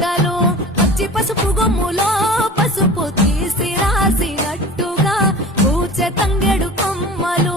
పాటలు పచ్చి పసుపు గొమ్ములో పసుపు తీసి రాసినట్టుగా పూచె తంగెడు కొమ్మలు